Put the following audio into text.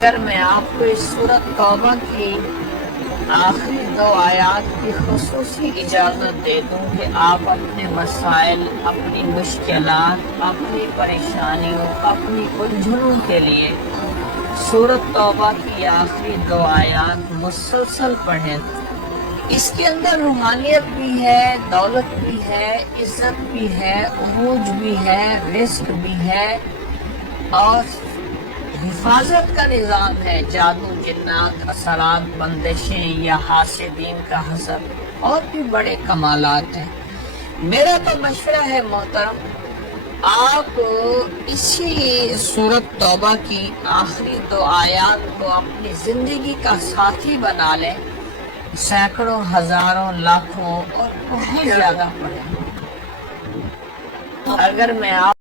اگر میں آپ کو اس سورۃ توبہ کی آخری 2 آیات کی خصوصی اجازت دے دوں کہ آپ اپنے مسائل، اپنی مشکلات، اپنی پریشانیوں، اپنی الجھنوں کے لیے سورۃ توبہ کی آخری 2 آیات مسلسل پڑھیں، اس کے اندر روحانیت بھی ہے، دولت بھی ہے، عزت بھی ہے، عروج بھی ہے، رزق بھی ہے اور حفاظت کا نظام ہے۔ جادو، جنات، اثرات، بندشیں یا حاسدین کا حسد اور بھی بڑے کمالات ہیں۔ میرا تو مشورہ ہے محترم، آپ اسی سورۃ توبہ کی آخری 2 آیات کو اپنی زندگی کا ساتھی بنا لیں، سینکڑوں، ہزاروں، لاکھوں اور بہت زیادہ پڑھیں۔ اگر میں آپ